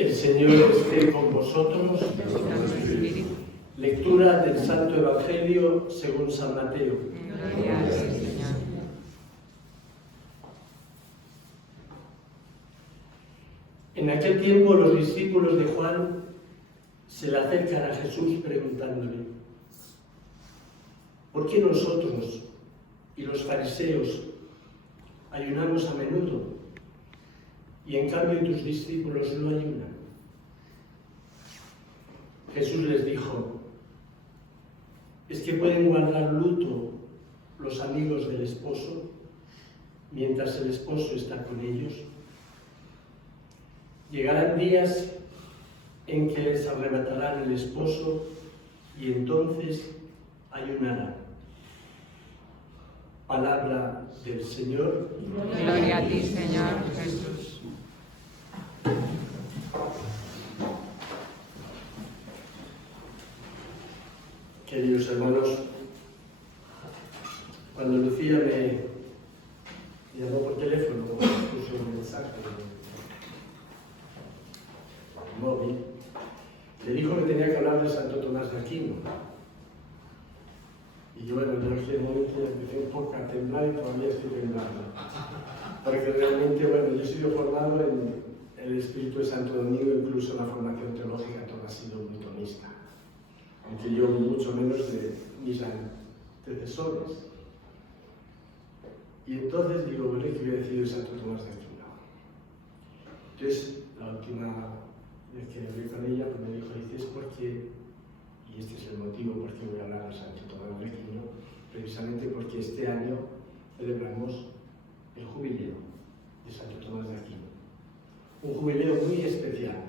El Señor esté con vosotros. Lectura del Santo Evangelio según San Mateo. Gloria a ti, Señor. En aquel tiempo los discípulos de Juan se le acercan a Jesús preguntándole: ¿por qué nosotros y los fariseos ayunamos a menudo y en cambio tus discípulos no ayunan? Jesús les dijo: ¿es que pueden guardar luto los amigos del esposo mientras el esposo está con ellos? Llegarán días en que les arrebatarán el esposo y entonces ayunarán. Palabra del Señor. Gloria a ti, Señor Jesús. Queridos hermanos, cuando Lucía me llamó por teléfono, me puso un mensaje en el móvil, le dijo que tenía que hablar de Santo Tomás de Aquino. Y yo, bueno, yo en aquel momento empecé un poco a temblar y todavía estoy temblando. Porque realmente, bueno, yo he sido formado en el Espíritu de Santo Domingo, incluso la formación teológica toda ha sido muy tomista. Aunque yo mucho menos de mis antecesores. Y entonces digo, bueno, ¿qué voy a decir de Santo Tomás de Aquino? Entonces, la última vez que hablé con ella, pues me dijo, dices, porque, y este es el motivo por qué voy a hablar de Santo Tomás de Aquino, precisamente porque este año celebramos el jubileo de Santo Tomás de Aquino. Un jubileo muy especial.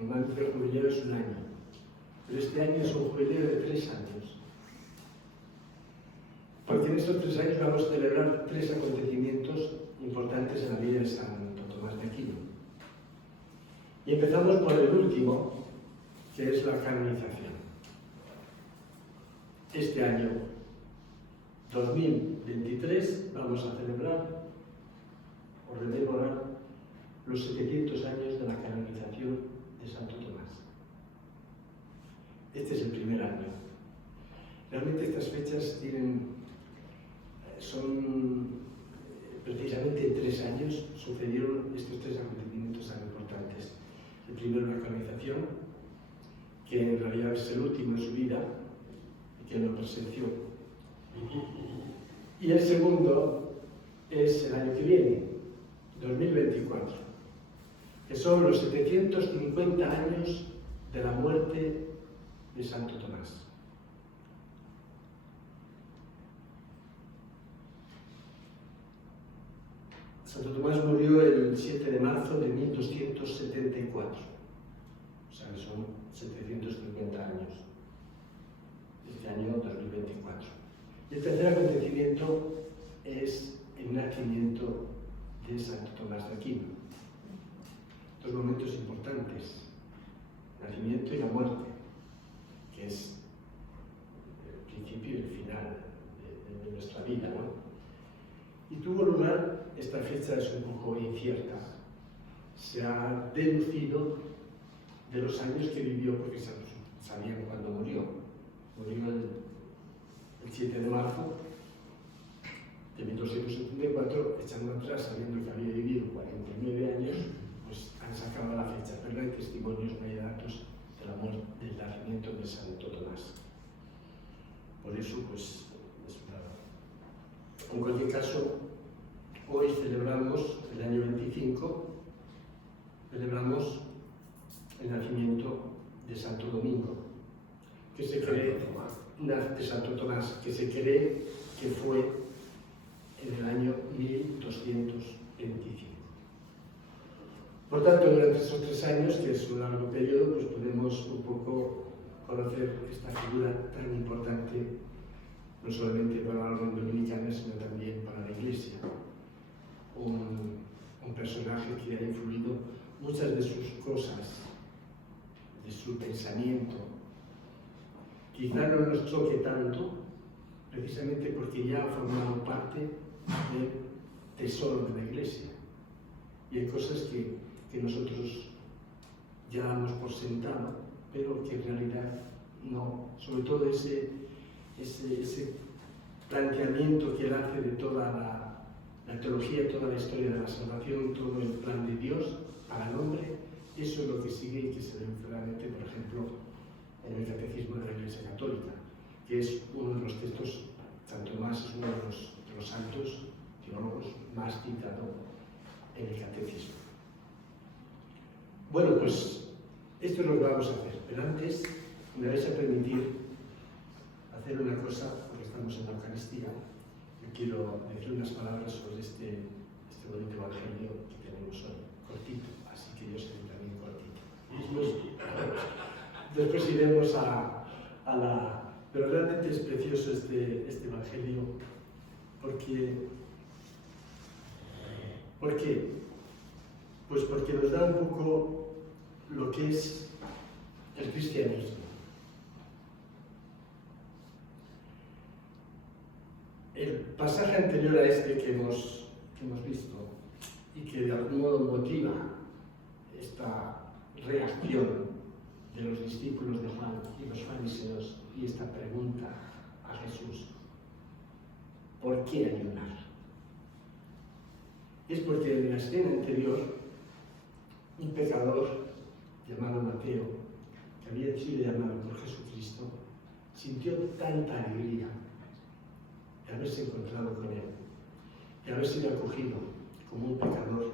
Normalmente el jubileo es un año, pero este año es un jubileo de 3 años. Porque en estos 3 años vamos a celebrar 3 acontecimientos importantes en la vida de Santo Tomás de Aquino. Y empezamos por el último, que es la canonización. Este año 2023 vamos a celebrar o rememorar los 700 años de la canonización de Santo Tomás. Este es el primer año. Realmente estas fechas son precisamente en 3 años sucedieron estos 3 acontecimientos tan importantes. El primero, la canonización, que en realidad es el último en su vida y que lo presenció. Y el segundo es el año que viene, 2024, que son los 750 años de la muerte de Santo Tomás. Santo Tomás murió el 7 de marzo de 1274, o sea que son 750 años, este año 2024. Y el tercer acontecimiento es el nacimiento de Santo Tomás de Aquino. 2 momentos importantes, el nacimiento y la muerte, que es el principio y el final de nuestra vida, ¿no? Y tuvo lugar, esta fecha es un poco incierta, se ha deducido de los años que vivió, porque sabían cuándo murió. Murió el 7 de marzo de 1274, echando atrás, sabiendo que había vivido 49 años, pues han sacado la fecha, pero no hay testimonios, no hay datos de la muerte, del nacimiento de Santo Tomás. Por eso, pues, es una... En cualquier caso, hoy celebramos, el año 25, celebramos el nacimiento de Santo Domingo, que se cree, de Santo Tomás, que se cree que fue en el año 1225. Por tanto, durante esos 3 años, que es un largo periodo, pues podemos un poco conocer esta figura tan importante, no solamente para la orden dominicana, sino también para la Iglesia. Un personaje que ha influido muchas de sus cosas, de su pensamiento. Quizá no nos choque tanto, precisamente porque ya ha formado parte del tesoro de la Iglesia. Y hay cosas que nosotros ya damos por sentado, pero que en realidad no. Sobre todo ese planteamiento que él hace de toda la teología, toda la historia de la salvación, todo el plan de Dios para el hombre, eso es lo que sigue y que se ve claramente, por ejemplo, en el Catecismo de la Iglesia Católica, que es uno de los textos, Santo Tomás es uno de los santos teólogos más citado en el Catecismo. Bueno, pues esto es lo que vamos a hacer, pero antes me vais a permitir hacer una cosa, porque estamos en la Eucaristía. Yo quiero decir unas palabras sobre este bonito evangelio que tenemos hoy, cortito, así que yo seré también cortito. Después iremos a la... Pero realmente es precioso este evangelio, porque... ¿Por qué? Pues porque nos da un poco lo que es el cristianismo. El pasaje anterior a este que hemos visto y que de algún modo motiva esta reacción de los discípulos de Juan y los fariseos y esta pregunta a Jesús: ¿por qué ayunar? Es porque en la escena anterior un pecador llamado Mateo, que había sido llamado por Jesucristo, sintió tanta alegría de haberse encontrado con él, de haber sido acogido como un pecador,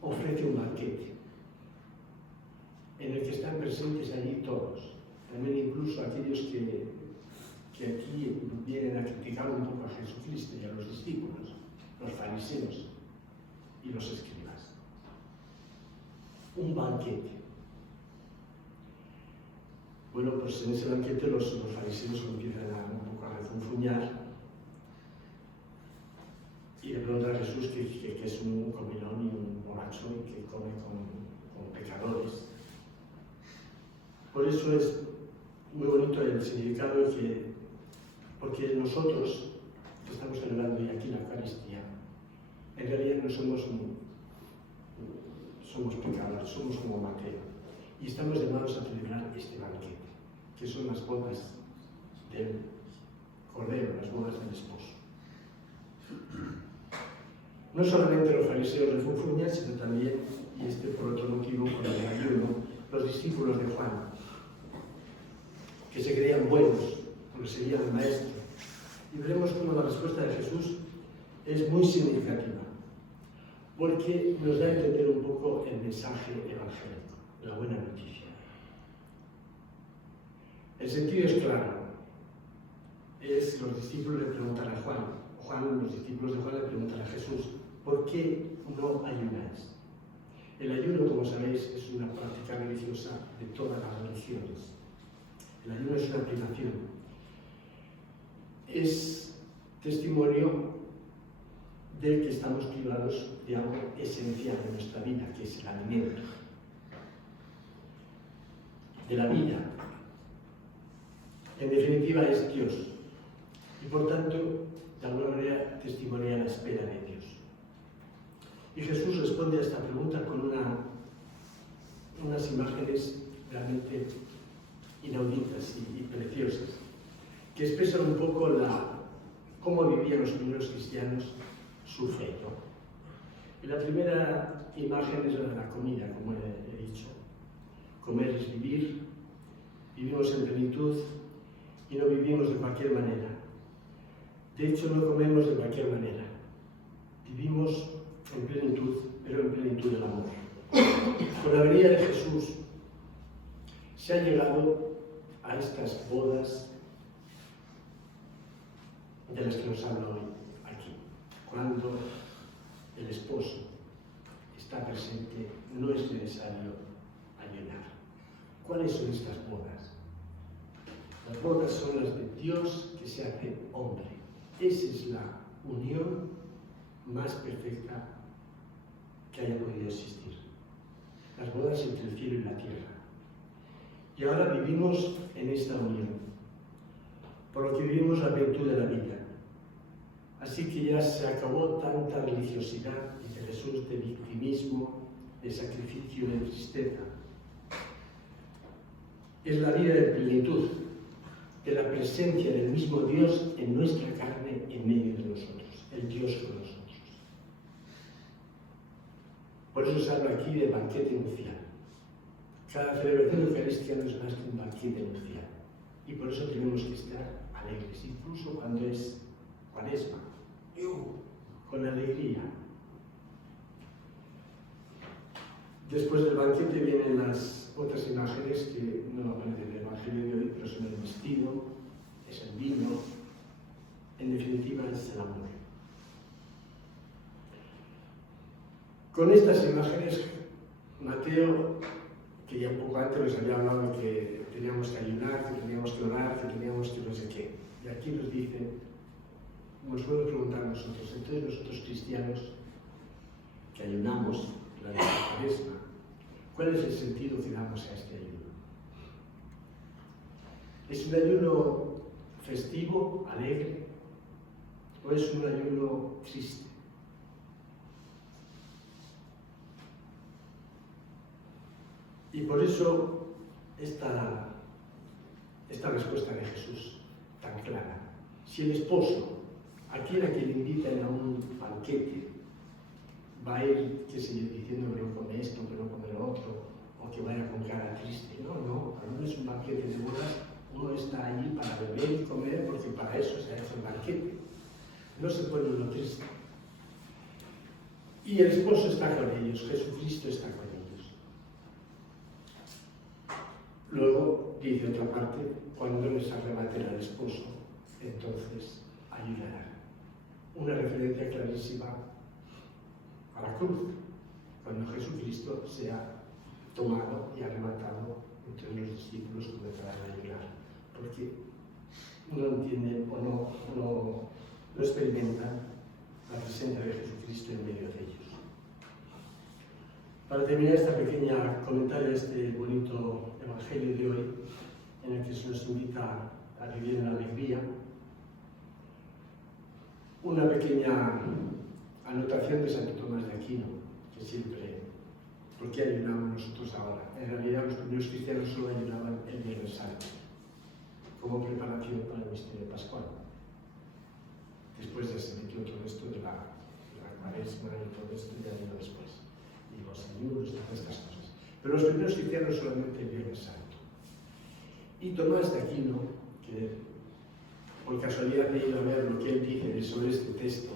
ofrece un banquete en el que están presentes allí todos, también incluso aquellos que aquí vienen a criticar un poco a Jesucristo y a los discípulos, los fariseos y los escribas. Un banquete. Bueno, pues en ese banquete los fariseos empiezan un poco a refunfuñar y le preguntan a Jesús que es un comilón y un borracho y que come con pecadores. Por eso es muy bonito el significado porque nosotros que estamos celebrando hoy aquí la Eucaristía, en realidad no somos pecadores, somos como Mateo. Y estamos llamados a celebrar este banquete, que son las bodas del Cordero, las bodas del esposo. No solamente los fariseos refunfuñan, sino también, y por otro motivo, con el ayuno, los discípulos de Juan, que se creían buenos, porque seguían al Maestro. Y veremos cómo la respuesta de Jesús es muy significativa, porque nos da a entender un poco el mensaje evangélico, la buena noticia. El sentido es claro. Los discípulos le preguntan a los discípulos de Juan le preguntan a Jesús: ¿por qué no ayunáis? El ayuno, como sabéis, es una práctica religiosa de todas las religiones. El ayuno es una privación. Es testimonio de que estamos privados de algo esencial en nuestra vida, que es el alimento. De la vida. En definitiva, es Dios. Y por tanto, de alguna manera, testimonia la espera de Dios. Y Jesús responde a esta pregunta con unas imágenes realmente inauditas y preciosas, que expresan un poco cómo vivían los primeros cristianos su fe, ¿no? Y la primera imagen es la de la comida, como he dicho. Comer es vivir, vivimos en plenitud y no vivimos de cualquier manera. De hecho, no comemos de cualquier manera. Vivimos en plenitud, pero en plenitud del amor. Con la venida de Jesús se ha llegado a estas bodas de las que nos habla hoy aquí. Cuando el esposo está presente, no es necesario ayunar. ¿Cuáles son estas bodas? Las bodas son las de Dios que se hace hombre. Esa es la unión más perfecta que haya podido existir. Las bodas entre el cielo y la tierra. Y ahora vivimos en esta unión, por lo que vivimos la virtud de la vida. Así que ya se acabó tanta religiosidad, dice Jesús, de victimismo, de sacrificio, de tristeza. Es la vida de plenitud, de la presencia del mismo Dios en nuestra carne, en medio de nosotros, el Dios con nosotros. Por eso se habla aquí de banquete nupcial. Cada celebración eucarística no es más que un banquete nupcial. Y por eso tenemos que estar alegres, incluso cuando es Cuaresma, con alegría. Después del banquete vienen las otras imágenes que no aparecen en el Evangelio de hoy, pero son el vestido, es el vino, en definitiva es el amor. Con estas imágenes, Mateo, que ya un poco antes nos había hablado de que teníamos que ayunar, que teníamos que orar, que teníamos que no sé qué, y aquí nos dice, nos podemos preguntar nosotros, entonces nosotros cristianos, que ayunamos, la Cuaresma, ¿cuál es el sentido que damos a este ayuno? ¿Es un ayuno festivo, alegre, o es un ayuno triste? Y por eso esta respuesta de Jesús tan clara. Si el esposo, aquel a quien le invitan a un banquete, va a ir, qué sé yo, diciendo que no come esto, que no come lo otro, o que vaya con cara triste. No, cuando no es un banquete de bodas, uno está allí para beber y comer, porque para eso se ha hecho el banquete. No se pone uno triste. Y el esposo está con ellos, Jesucristo está con ellos. Luego, dice otra parte, cuando les arrebaten al esposo, entonces ayudarán. Una referencia clarísima a la cruz, cuando Jesucristo sea tomado y arrebatado, entonces los discípulos comenzarán a ayunar, porque no entienden o no experimentan la presencia de Jesucristo en medio de ellos. Para terminar esta pequeña comentario de este bonito Evangelio de hoy, en el que se nos invita a vivir en la alegría, una pequeña anotación de Santo Tomás de Aquino, que siempre, ¿por qué ayunamos nosotros ahora? En realidad los primeros cristianos solo ayunaban el Viernes Santo, como preparación para el misterio pascual. Después ya se metió todo esto de la Cuaresma y todo esto ya vino después. Y los ayunos y todas estas cosas. Pero los primeros cristianos solamente el Viernes Santo. Y Tomás de Aquino, que por casualidad he ido a ver lo que él dice sobre este texto,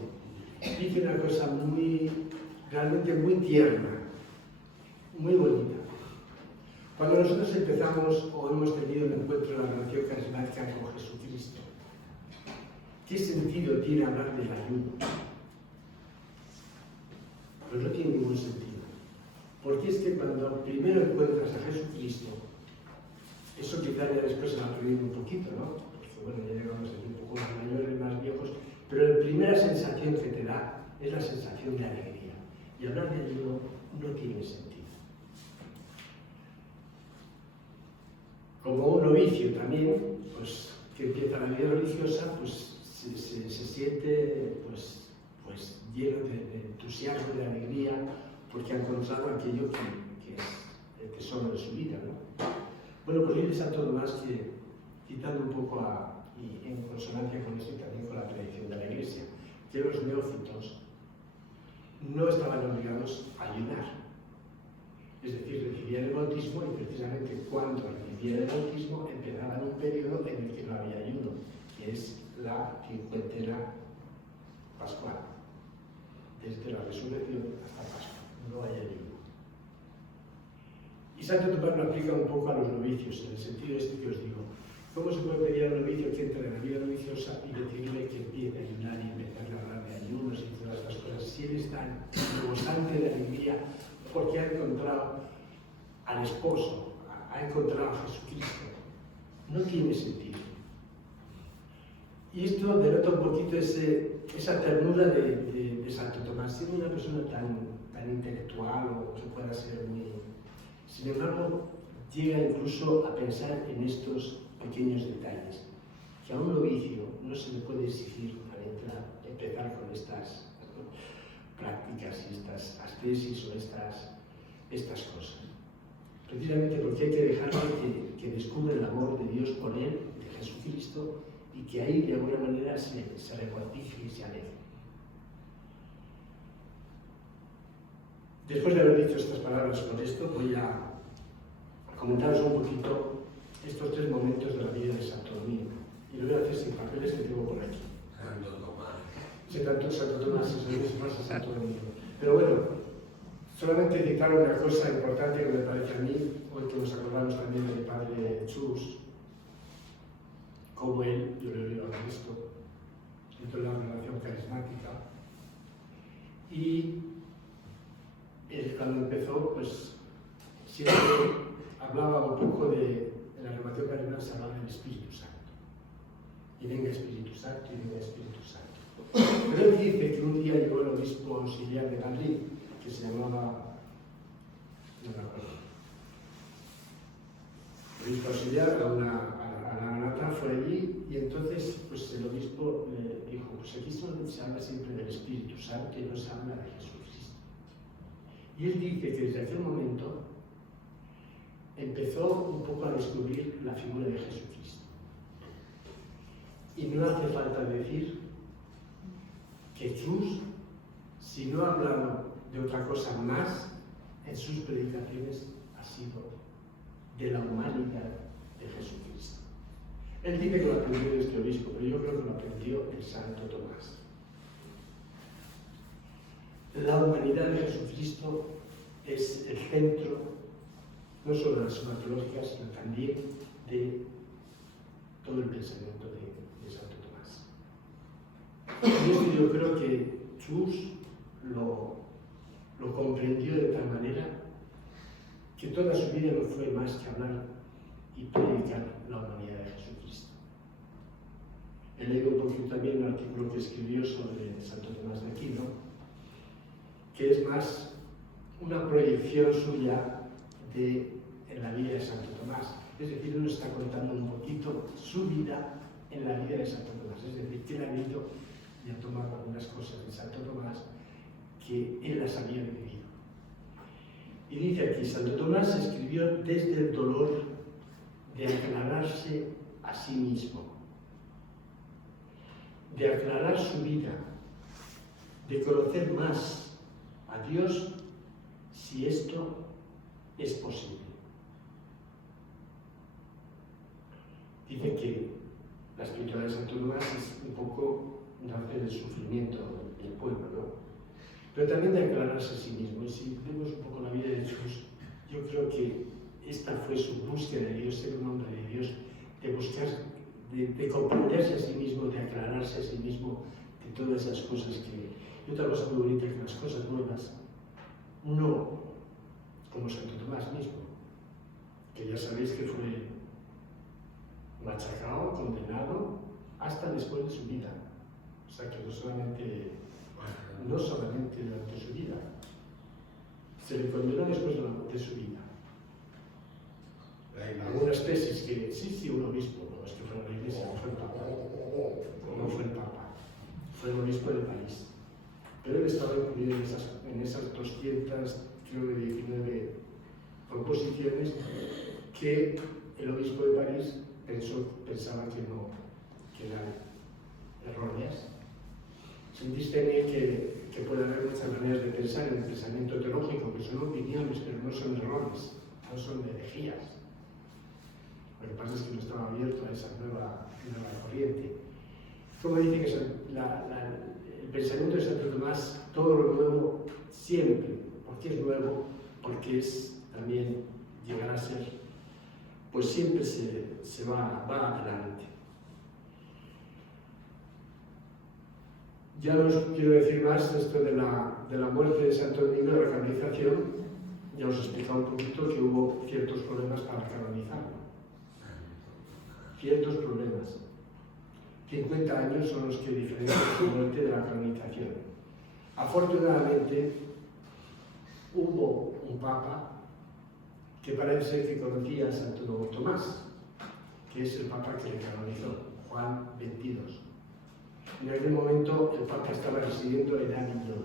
dice una cosa realmente muy tierna, muy bonita. Cuando nosotros empezamos o hemos tenido un encuentro en la relación carismática con Jesucristo, ¿qué sentido tiene hablar del ayuno? Pues no tiene ningún sentido. Porque es que cuando primero encuentras a Jesucristo, eso quizá ya después se va perdiendo un poquito, ¿no? Porque bueno, ya llegamos aquí un poco más mayores, más viejos, pero la primera sensación que te da es la sensación de alegría. Y hablar de ayuno no tiene sentido. Como un novicio también, pues que empieza la vida religiosa, pues se siente pues lleno de entusiasmo, de alegría, porque ha encontrado aquello que es el tesoro de su vida, ¿no? Bueno, pues dice Santo Tomás que, citando un poco y en consonancia con esto y también con la tradición de la Iglesia, que los neófitos no estaban obligados a ayunar. Es decir, recibían el bautismo y precisamente cuando recibían el bautismo empezaban un periodo en el que no había ayuno, que es la cincuentena pascual, desde la resurrección hasta Pascua. No hay ayuno. Y Santo Tomás lo aplica un poco a los novicios, en el sentido este que os digo. ¿Cómo se puede pedir a un novicio que entre en la vida noviciosa y decirle que empiece a ayunar y empezar a hablar de ayunos y todas estas cosas? Si él está rebosante de alegría porque ha encontrado al esposo, ha encontrado a Jesucristo, no tiene sentido. Y esto denota un poquito esa ternura de Santo Tomás, siendo una persona tan intelectual o que pueda ser muy... Sin embargo, llega incluso a pensar en estos pequeños detalles, que a un novicio no se le puede exigir al empezar con estas prácticas y estas ascesis o estas estas cosas. Precisamente porque hay que dejarle que descubra el amor de Dios por él, de Jesucristo, y que ahí de alguna manera se recuantifique y se alegre. Después de haber dicho estas palabras sobre esto, voy a comentaros un poquito estos 3 momentos de la vida de Santo Domingo. Y lo voy a hacer sin papeles que tengo por aquí. Santo Tomás, se pasa Santo Domingo. Pero bueno, solamente citar una cosa importante que me parece a mí, hoy que nos acordamos también del Padre Chus, como él, yo le he oído hablar esto, dentro de la relación carismática, y él cuando empezó, pues siempre hablaba un poco de la relación carismática, se hablaba del Espíritu Santo. Y venga Espíritu Santo, y venga Espíritu Santo. Pero él dice que un día llegó el obispo auxiliar de Madrid, que se llamaba, no me acuerdo, el obispo auxiliar a la nata, fue allí, y entonces pues el obispo le dijo, pues aquí se habla siempre del Espíritu Santo y no se habla de Jesucristo. Y él dice que desde aquel momento empezó un poco a descubrir la figura de Jesucristo. Y no hace falta decir que Chus, si no ha hablado de otra cosa más, en sus predicaciones ha sido de la humanidad de Jesucristo. Él dice que lo aprendió de este obispo, pero yo creo que lo aprendió el Santo Tomás. La humanidad de Jesucristo es el centro, no solo de la Suma Teológica, sino también de todo el pensamiento de Santo Tomás. Y esto yo creo que Chus lo comprendió de tal manera que toda su vida no fue más que hablar y predicar la humanidad de Jesucristo. He leído un poquito también un artículo que escribió sobre Santo Tomás de Aquino, que es más una proyección suya en la vida de Santo Tomás. Es decir, nos está contando un poquito su vida en la vida de Santo Tomás. Es decir, que él ha leído y ha tomado algunas cosas de Santo Tomás que él las había vivido. Y dice aquí, Santo Tomás escribió desde el dolor de aclararse a sí mismo, de aclarar su vida, de conocer más a Dios si esto es posible. Dice que la espiritualidad de Santo Tomás es un poco nace del sufrimiento del pueblo, ¿no? Pero también de aclararse a sí mismo. Y si vemos un poco la vida de Jesús, yo creo que esta fue su búsqueda de Dios, ser un hombre de Dios, de buscar, de comprenderse a sí mismo, de aclararse a sí mismo de todas esas cosas que... Y otra cosa muy bonita, que las cosas nuevas, no como Santo Tomás mismo, que ya sabéis que fue machacado, condenado, hasta después de su vida. O sea que no solamente durante su vida, se le condenó después de su vida. Hay algunas tesis que sí, un obispo, no es que fuera la iglesia, no fue el papa, no fue el papa, fue el obispo de París. Pero él estaba incluido en esas 219 proposiciones que el obispo de París pensaba que eran erróneas. Se distingue que puede haber muchas maneras de pensar en el pensamiento teológico, que son opiniones, pero no son errores, no son herejías. Lo que pasa es que no estaba abierto a esa nueva corriente. Como dice que el pensamiento de Santo Tomás, todo lo nuevo, siempre, porque es nuevo, porque es también llegar a ser, pues siempre se va adelante. Ya no os quiero decir más esto de la muerte de Santo Domingo, de la canonización. Ya os he explicado un poquito que hubo ciertos problemas para canonizarlo. Ciertos problemas. 50 años son los que diferencian su muerte de la canonización. Afortunadamente, hubo un papa que parece ser que conocía a Santo Tomás, que es el papa que le canonizó, Juan XXII. En aquel momento el Papa estaba residiendo en Avignon.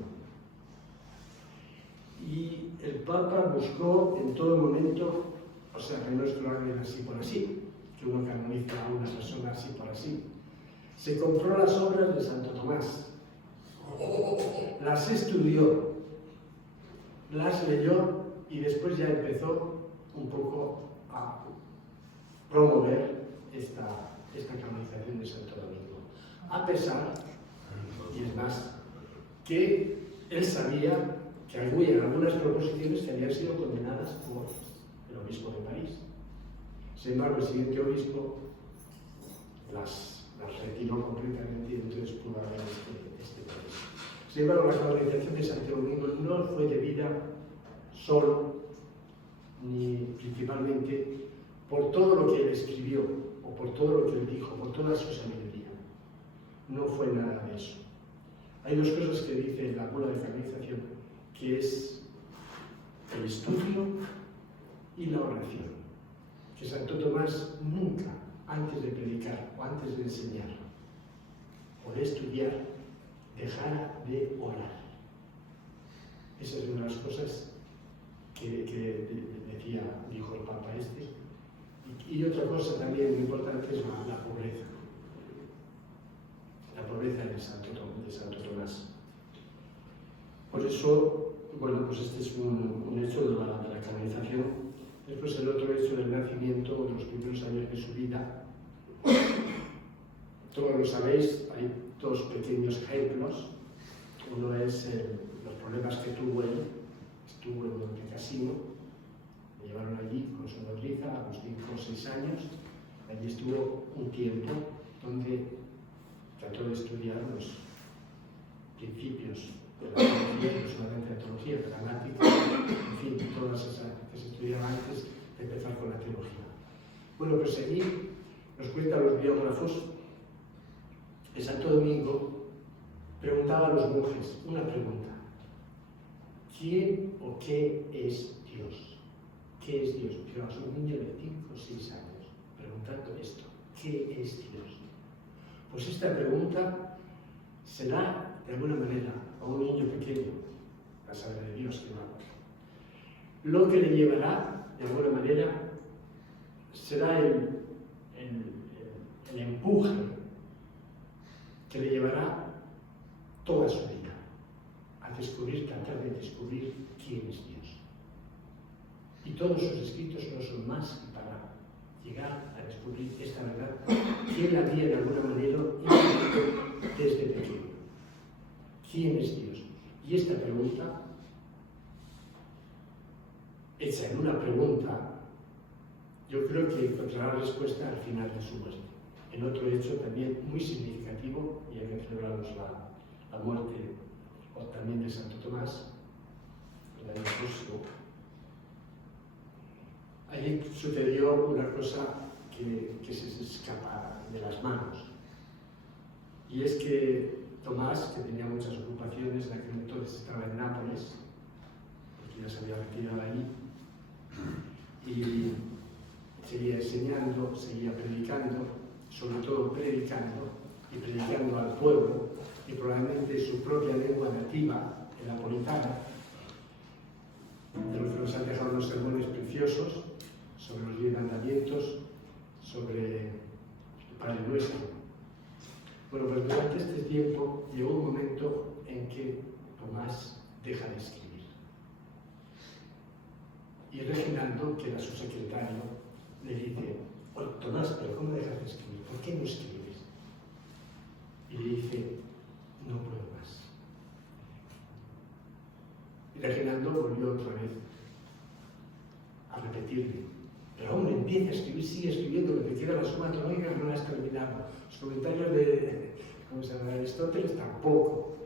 Y el Papa buscó en todo momento, o sea, que no es que lo hagan así por así, que uno canoniza a una persona así por así. Se compró las obras de Santo Tomás, las estudió, las leyó y después ya empezó un poco a promover esta canonización de Santo Domingo. A pesar, y es más, que él sabía que había algunas proposiciones que habían sido condenadas por el obispo de París. Sin embargo, el siguiente obispo las retiró completamente y entonces pudo haber este proceso. Sin embargo, la canonización de Santo Domingo no fue debida solo ni principalmente por todo lo que él escribió o por todo lo que él dijo, por toda su sabiduría. No fue nada de eso. Hay dos cosas que dice la bula de canonización, que es el estudio y la oración. Que Santo Tomás nunca, antes de predicar o antes de enseñar o de estudiar, dejara de orar. Esa es una de las cosas que dijo el Papa este. Y otra cosa también muy importante es la pobreza. La pobreza de Santo Tomás. Por eso, bueno, pues este es un hecho de la canonización. Después el otro hecho del nacimiento, en los primeros años de su vida. Todos lo sabéis, hay dos pequeños ejemplos. Uno es los problemas que tuvo él. Estuvo en Montecasino, me llevaron allí con su nodriza a los 5 o 6 años. Allí estuvo un tiempo donde trató de estudiar los principios de la teología, no solamente la teología, gramática, en fin, todas esas que se estudiaban antes de empezar con la teología. Bueno, pues allí nos cuentan los biógrafos que Santo Domingo preguntaba a los monjes una pregunta: ¿quién o qué es Dios? ¿Qué es Dios? Pero a un niño de 5 o 6 años preguntando esto: ¿qué es Dios? Pues esta pregunta se da de alguna manera a un niño pequeño, a saber de Dios que va. Lo que le llevará, de alguna manera, será el empuje que le llevará toda su vida a tratar de descubrir quién es Dios. Y todos sus escritos no son más que para llegar a descubrir esta verdad que él había de alguna manera desde pequeño. ¿Quién es Dios? Y esta pregunta, hecha en una pregunta, yo creo que encontrará respuesta al final de su muerte. En otro hecho también muy significativo, y hay que celebrarnos la muerte también de Santo Tomás, el año próximo. Allí sucedió una cosa que se escapa de las manos, y es que Tomás, que tenía muchas ocupaciones, en aquel entonces estaba en Nápoles, porque ya se había retirado allí, y seguía enseñando, seguía predicando, sobre todo predicando, y predicando al pueblo, y probablemente su propia lengua nativa, el napolitano, de los que nos han dejado unos sermones preciosos sobre los 10 mandamientos, sobre el Padre Nuestro. Bueno, pues durante este tiempo llegó un momento en que Tomás deja de escribir. Y Reginaldo, que era su secretario, le dice: "Oye, Tomás, ¿pero cómo dejas de escribir? ¿Por qué no escribes?" Y le dice: "No puedo más". Y Reginaldo volvió otra vez a repetirle: "Pero hombre, empieza a escribir, sigue escribiendo, lo que queda la suma tonónica no la has terminado. Los comentarios de Aristóteles tampoco".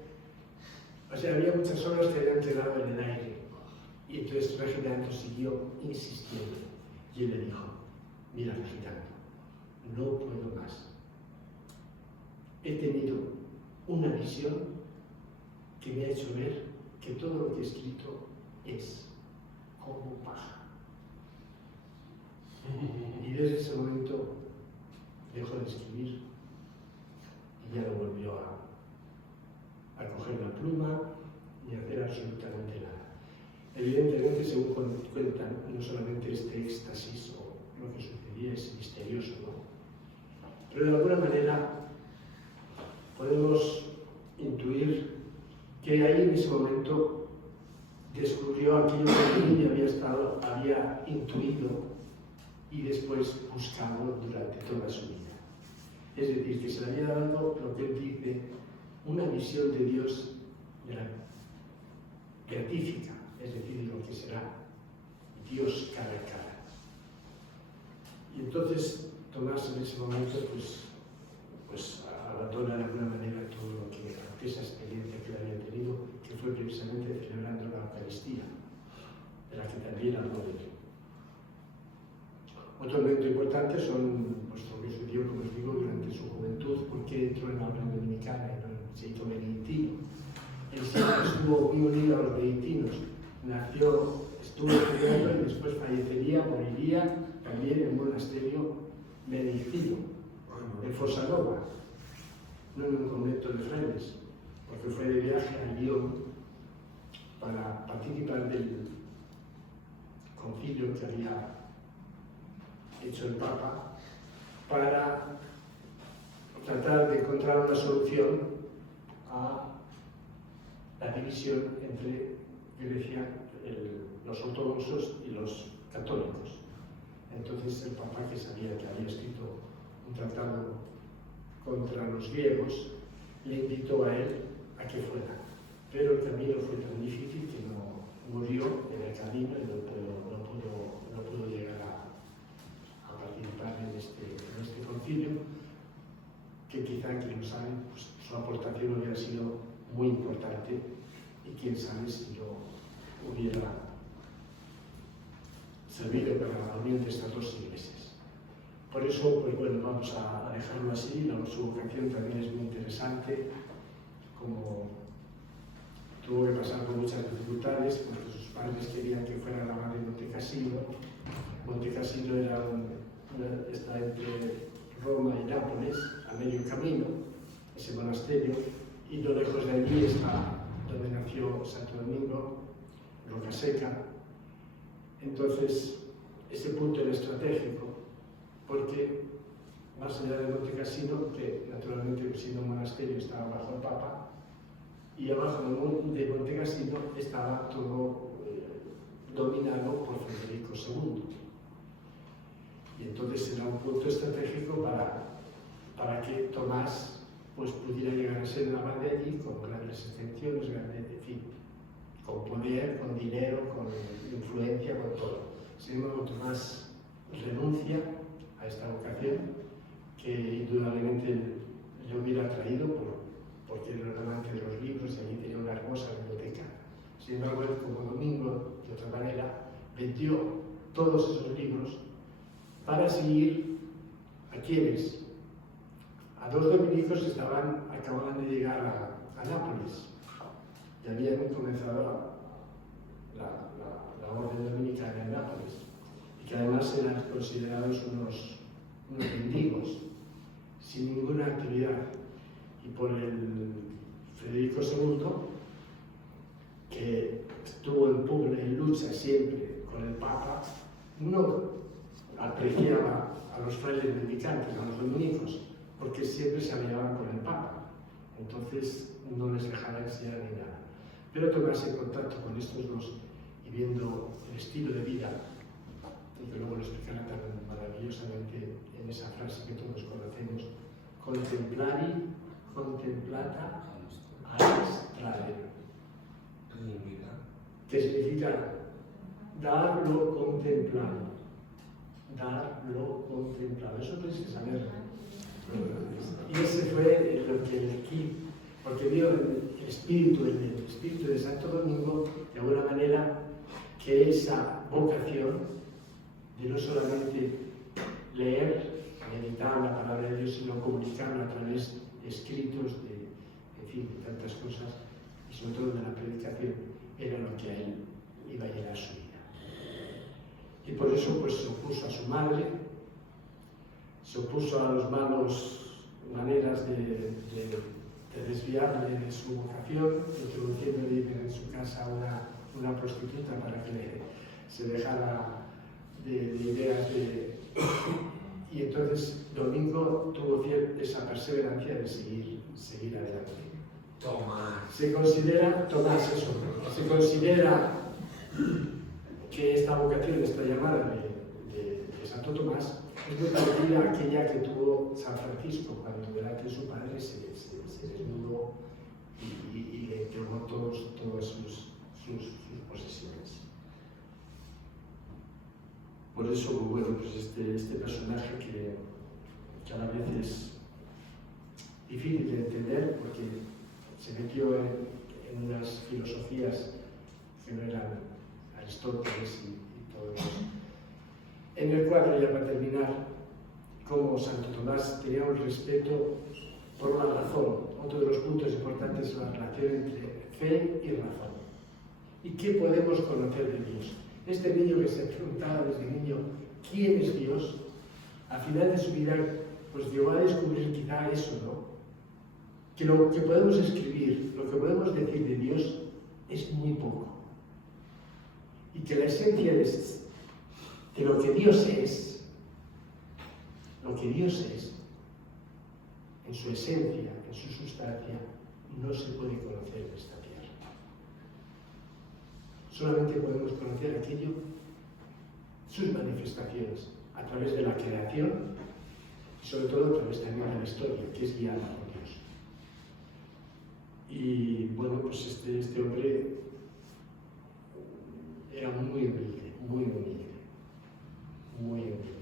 O sea, había muchas obras que habían quedado en el aire. Y entonces Reginaldo siguió insistiendo. Y él le dijo: "Mira, Reginaldo, no puedo más. He tenido una visión que me ha hecho ver que todo lo que he escrito es como paja". Y desde ese momento dejó de escribir y ya no volvió a coger la pluma ni a hacer absolutamente nada. Evidentemente, según cuentan, no solamente este éxtasis o lo que sucedía es misterioso, ¿no? Pero de alguna manera podemos intuir que ahí en ese momento descubrió aquello que él había intuido y después buscado durante toda su vida. Es decir, que se le había dado lo que él dice, una visión de Dios de la beatífica, es decir, de lo que será Dios cara a cara. Y entonces Tomás en ese momento pues abandona de alguna manera todo lo que esa experiencia que él había tenido, que fue precisamente celebrando la Eucaristía, de la que también habló de él. Otro elemento importante pues, lo que sucedió, como os digo, durante su juventud, porque entró en la orden dominicana y se hizo benedictino. Él siempre estuvo muy unido a los benedictinos. Estuvo estudiando y después fallecería, moriría también en un monasterio benedictino, en Fosanova, no en un convento de frailes, porque fue de viaje a Lyon para participar del concilio que había hecho el Papa para tratar de encontrar una solución a la división entre Grecia, los ortodoxos y los católicos. Entonces el Papa, que sabía que había escrito un tratado contra los griegos, le invitó a él a que fuera. Pero el camino fue tan difícil que no murió en el camino y no pudo llegar a participar en este concilio, que quizá, quien lo sabe, pues, su aportación hubiera sido muy importante y quién sabe si no hubiera servido para la unión de estas dos iglesias. Por eso, pues bueno, vamos a dejarlo así. Su vocación también es muy interesante, como tuvo que pasar por muchas dificultades, porque sus padres querían que fuera la madre de Monte Cassino. Monte Cassino está entre Roma y Nápoles, a medio camino, ese monasterio, y no lejos de allí está donde nació Santo Domingo, Rocaseca. Entonces, ese punto era estratégico, porque más allá de Monte Cassino, que naturalmente siendo un monasterio estaba bajo el Papa, y abajo de Monte Cassino estaba todo dominado por Federico II. Y entonces era un punto estratégico para que Tomás pues, pudiera llegar a ser un abad de allí con grandes extensiones, en fin, con poder, con dinero, con influencia, con todo. Sin embargo, Tomás renuncia a esta vocación que indudablemente le hubiera traído porque era un amante de los libros y allí tenía una hermosa biblioteca. Sin embargo, él, como Domingo, de otra manera, vendió todos esos libros para seguir a quienes, a dos dominicos que acababan de llegar a Nápoles y habían comenzado la orden dominicana en Nápoles, y que además eran considerados unos mendigos sin ninguna actividad. Y por el Federico II, que estuvo en pugna y lucha siempre con el Papa, no apreciaba a los frailes mendicantes, a los dominicos, porque siempre se aliaban con el Papa. Entonces no les dejaba enseñar ni nada. Pero Tomás, en contacto con estos dos y viendo el estilo de vida, y que luego lo explicará tan maravillosamente en esa frase que todos conocemos, contemplari, contemplata, aes tradere, que significa dar lo contemplado. Dar lo contemplado. Eso tienes que saberlo. Y ese fue lo que elegí, porque vio el espíritu de Santo Domingo, de alguna manera, que esa vocación de no solamente leer, meditar la palabra de Dios, sino comunicarla a través de escritos, en fin, de tantas cosas, y sobre todo de la predicación, era lo que a él iba a llenar su vida. Y por eso pues, se opuso a su madre, se opuso a las malas maneras de desviarle de su vocación, introduciéndole en su casa una una prostituta para que se dejara de ideas y entonces Domingo tuvo esa perseverancia de seguir adelante. Se considera que esta vocación, esta llamada de Santo Tomás es muy parecida a aquella que tuvo San Francisco cuando delante de su padre se desnudó y le entregó todas sus posesiones. Por eso, bueno, pues este personaje que a la vez es difícil de entender porque se metió en unas filosofías que no eran Aristóteles y todo eso. En el cuadro, ya para terminar, como Santo Tomás tenía un respeto por la razón. Otro de los puntos importantes es la relación entre fe y razón. ¿Y qué podemos conocer de Dios? Este niño que se preguntaba desde niño, ¿quién es Dios? Al final de su vida, pues llegó a descubrir quizá eso, ¿no? Que lo que podemos escribir, lo que podemos decir de Dios es muy poco. Y que la esencia de lo que Dios es, en su esencia, en su sustancia, no se puede conocer en esta tierra. Solamente podemos conocer aquello, sus manifestaciones, a través de la creación y sobre todo a través también de la historia, que es guiada por Dios. Y bueno, pues este hombre era muy humilde, muy humilde, muy humilde.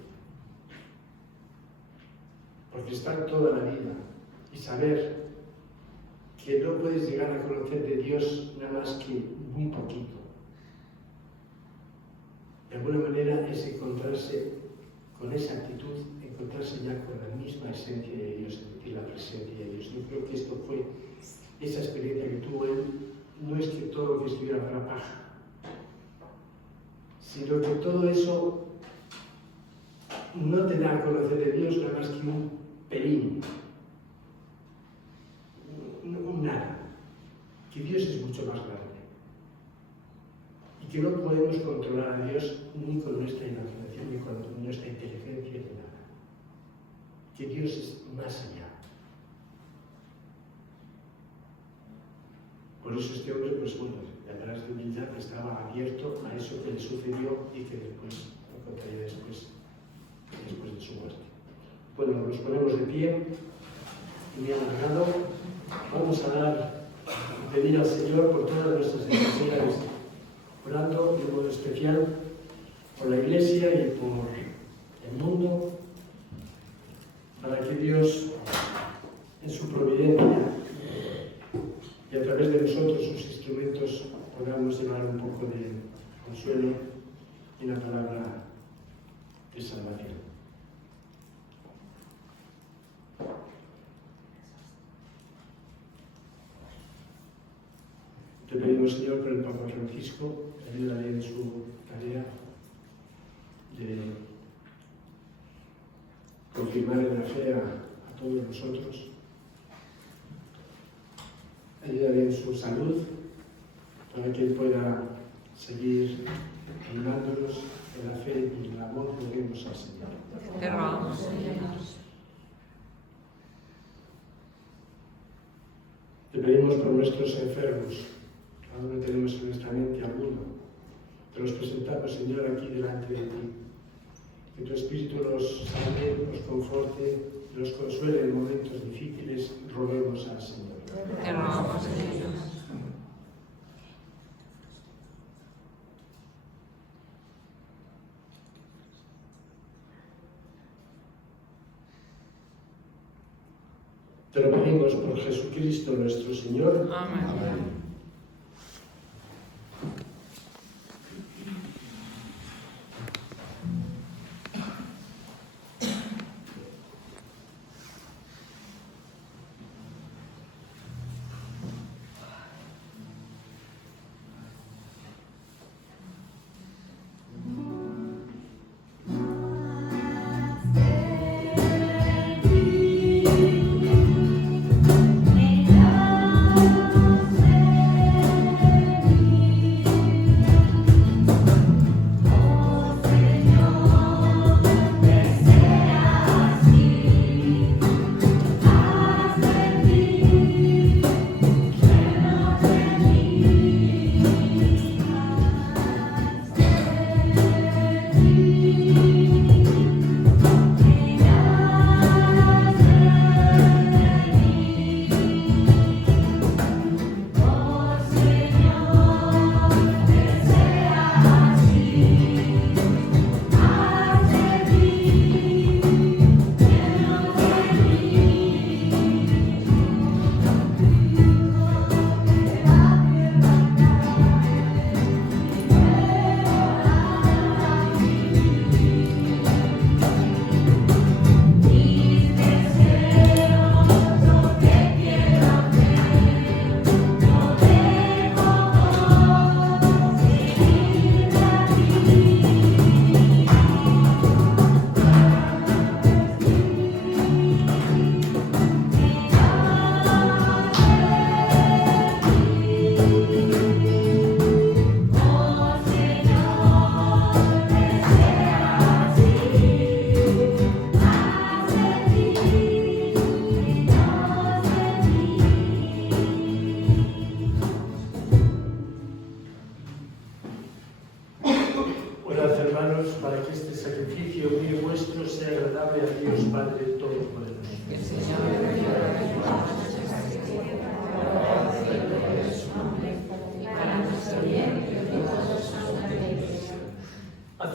Porque estar toda la vida y saber que no puedes llegar a conocer de Dios nada más que muy poquito. De alguna manera es encontrarse con esa actitud, encontrarse ya con la misma esencia de Dios, sentir la presencia de Dios. Yo creo que esto fue esa experiencia que tuvo él. No es que todo lo que estuviera fuera paja, sino que todo eso no te da a conocer de Dios nada más que un pelín, un nada, que Dios es mucho más grande y que no podemos controlar a Dios ni con nuestra imaginación ni con nuestra inteligencia ni nada, que Dios es más allá. Por eso este hombre, pues bueno, a través de humildad estaba abierto a eso que le sucedió y que después encontraría después de su muerte. Bueno, nos ponemos de pie y me ha alargado. Vamos a pedir al Señor por todas nuestras necesidades, orando de modo especial por la Iglesia y por el mundo, para que Dios, en su providencia y a través de nosotros, sus instrumentos, podamos llevar un poco de consuelo y una palabra de salvación. Te pedimos, Señor, por el Papa Francisco, ayúdale en su tarea de confirmar en la fe a todos nosotros. Ayúdale en su salud, para que él pueda seguir animándonos en la fe y en el amor que debemos al Señor. Te rogamos, Señor. Te pedimos por nuestros enfermos. Aún no tenemos en nuestra mente alguno. Te los presentamos, Señor, aquí delante de ti. Que tu Espíritu nos sane, nos conforte, nos consuele en momentos difíciles. Roguemos al Señor. Te rogamos, Señor. Te lo pedimos por Jesucristo nuestro Señor. Amén. Amén. Thank you.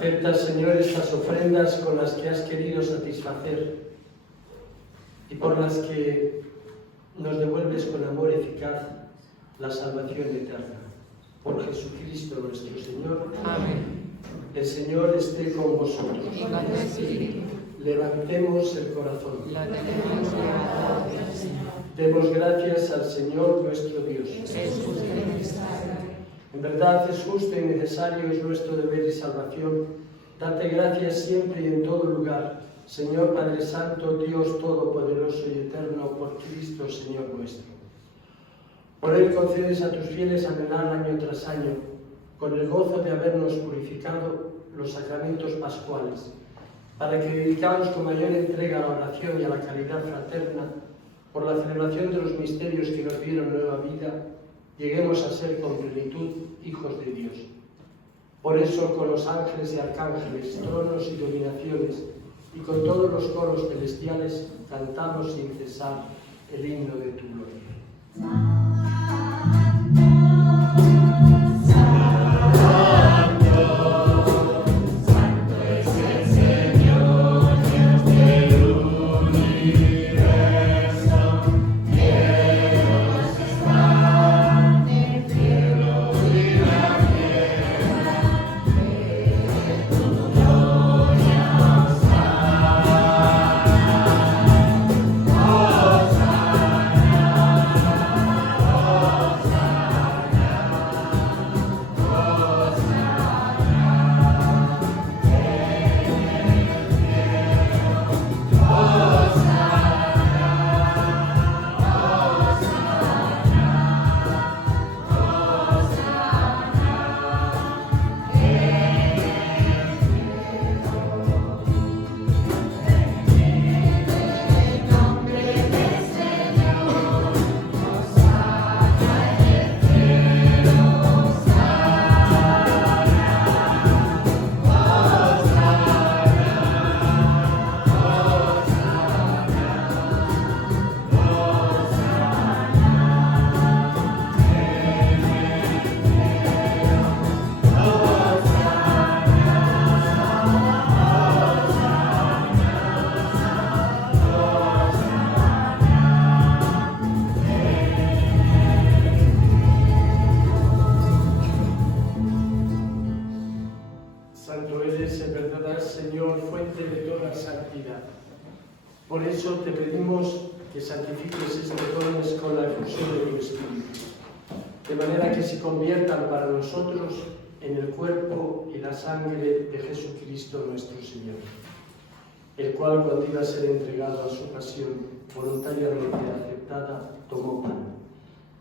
Acepta, Señor, estas ofrendas con las que has querido satisfacer y por las que nos devuelves con amor eficaz la salvación eterna. Por Jesucristo nuestro Señor. Amén. El Señor esté con vosotros. Y con tu espíritu. Levantemos el corazón. Lo tenemos levantado, Señor. Demos gracias al Señor nuestro Dios. Es justo y necesario. En verdad es justo y necesario, es nuestro deber y salvación. Darte gracias siempre y en todo lugar, Señor Padre Santo, Dios Todopoderoso y Eterno, por Cristo, Señor nuestro. Por Él concedes a tus fieles anhelar año tras año, con el gozo de habernos purificado, los sacramentos pascuales, para que, dedicados con mayor entrega a la oración y a la caridad fraterna, por la celebración de los misterios que nos dieron nueva vida, lleguemos a ser con plenitud hijos de Dios. Por eso, con los ángeles y arcángeles, tronos y dominaciones, y con todos los coros celestiales, cantamos sin cesar el himno de tu gloria. Santo eres, en verdad, Señor, fuente de toda santidad. Por eso te pedimos que santifiques estos dones con la efusión de tu Espíritu, de manera que se conviertan para nosotros en el cuerpo y la sangre de Jesucristo nuestro Señor, el cual, cuando iba a ser entregado a su pasión, voluntariamente aceptada, tomó pan.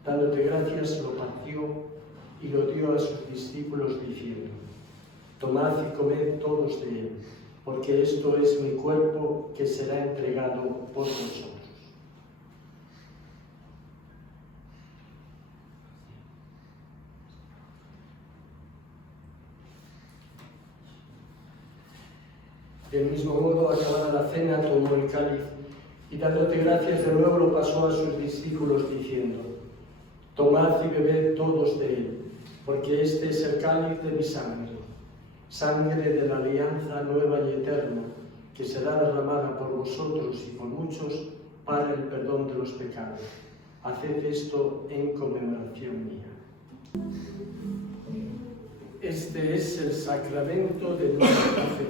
Dándote gracias, lo partió y lo dio a sus discípulos, diciendo: tomad y comed todos de él, porque esto es mi cuerpo que será entregado por vosotros. Del mismo modo, acabada la cena, tomó el cáliz y, dándote gracias de nuevo, lo pasó a sus discípulos, diciendo: tomad y bebed todos de él, porque este es el cáliz de mi sangre, sangre de la alianza nueva y eterna, que será derramada por vosotros y por muchos para el perdón de los pecados. Haced esto en conmemoración mía. Este es el sacramento de nuestra fe.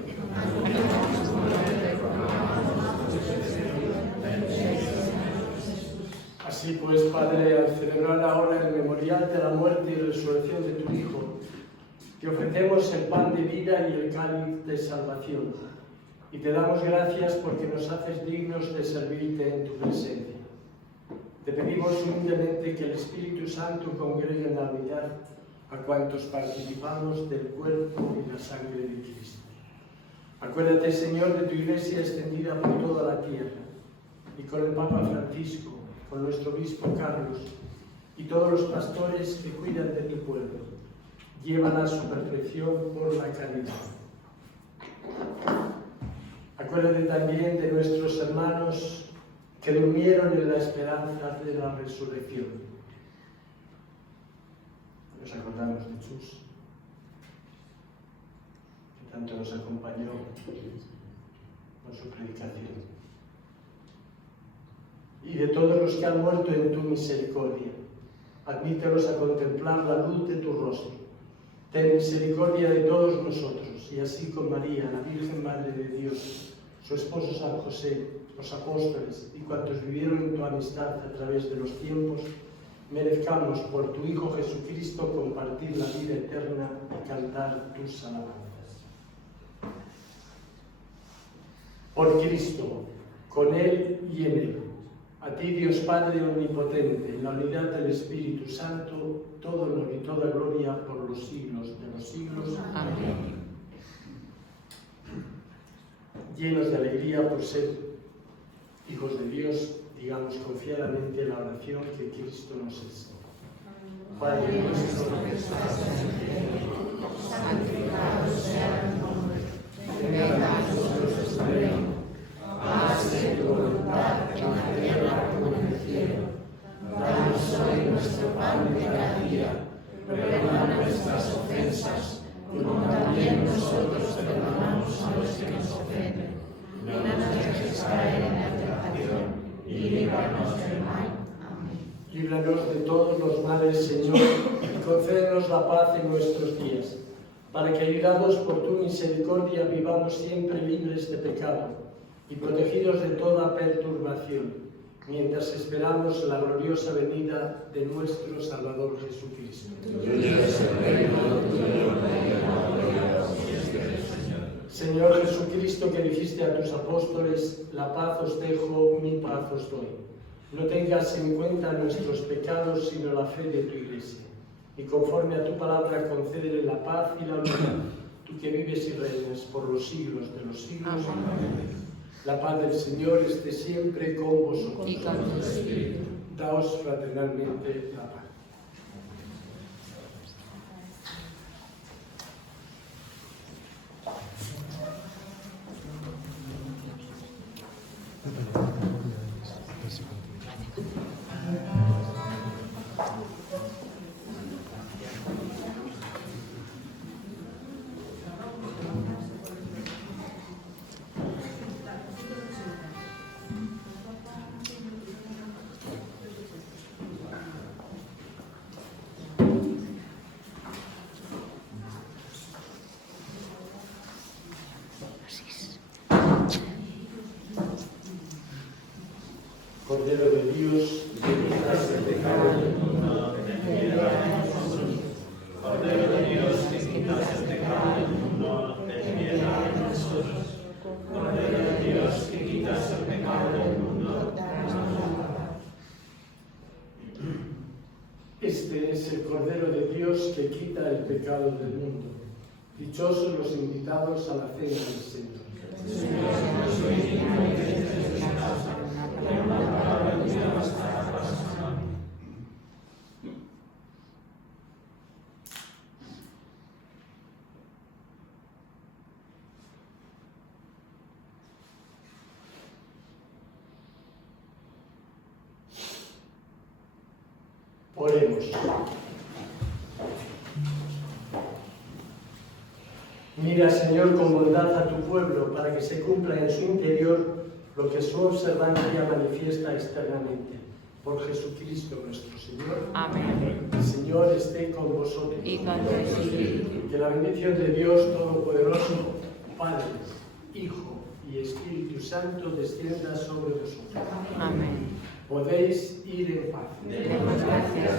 Así pues, Padre, al celebrar ahora el memorial de la muerte y resurrección de tu Hijo, te ofrecemos el pan de vida y el cáliz de salvación, y te damos gracias porque nos haces dignos de servirte en tu presencia. Te pedimos humildemente que el Espíritu Santo congregue en la unidad a cuantos participamos del cuerpo y la sangre de Cristo. Acuérdate, Señor, de tu Iglesia extendida por toda la tierra, y con el Papa Francisco, con nuestro obispo Carlos, y todos los pastores que cuidan de tu pueblo. Llévala a su perfección por la caridad. Acuérdate también de nuestros hermanos que durmieron en la esperanza de la resurrección. Nos acordamos de Chus, que tanto nos acompañó con su predicación. Y de todos los que han muerto en tu misericordia, admítelos a contemplar la luz de tu rostro. Ten misericordia de todos nosotros, y así con María, la Virgen Madre de Dios, su esposo San José, los apóstoles y cuantos vivieron en tu amistad a través de los tiempos, merezcamos por tu Hijo Jesucristo compartir la vida eterna y cantar tus alabanzas. Por Cristo, con Él y en Él, a ti Dios Padre Omnipotente, en la unidad del Espíritu Santo, todo honor y toda gloria por los siglos de los siglos. Amén. Llenos de alegría por ser hijos de Dios, digamos confiadamente la oración que Cristo nos enseña. Padre nuestro que estás en el cielo, Santificado sea tu nombre. Venga a nosotros tu reino. Hágase tu voluntad en la tierra como en el cielo. Danos hoy nuestro pan de cada día. Perdona nuestras ofensas, como también nosotros perdonamos a los que nos ofenden. No nos dejes caer en la tentación y líbranos del mal. Amén. líbranos de todos los males, Señor, y concédenos la paz en nuestros días, para que, ayudados por tu misericordia, vivamos siempre libres de pecado y protegidos de toda perturbación, mientras esperamos la gloriosa venida de nuestro Salvador Jesucristo. Señor Jesucristo, que dijiste a tus apóstoles, la paz os dejo, mi paz os doy. No tengas en cuenta nuestros pecados, sino la fe de tu Iglesia. Y conforme a tu palabra, concédele la paz y la unidad, tú que vives y reinas por los siglos de los siglos. Amén. La paz del Señor esté siempre con vosotros. Y con tu espíritu. Daos fraternalmente la paz. Cordero de Dios, que quitas el pecado del mundo, ten piedad de nosotros. Cordero de Dios, que quitas el pecado del mundo, ten piedad de nosotros. Cordero de Dios, que quitas el pecado del mundo, danos la paz. Este es el Cordero de Dios que quita el pecado del mundo. Dichosos los invitados a la cena del Señor. Oremos. Mira, Señor, con bondad a tu pueblo, para que se cumpla en su interior lo que su observancia manifiesta externamente. Por Jesucristo nuestro Señor. Amén. El Señor esté con vosotros. Y con tu espíritu. Que la bendición de Dios Todopoderoso, Padre, Hijo y Espíritu Santo descienda sobre vosotros. Amén. Podéis ir en paz. Demos gracias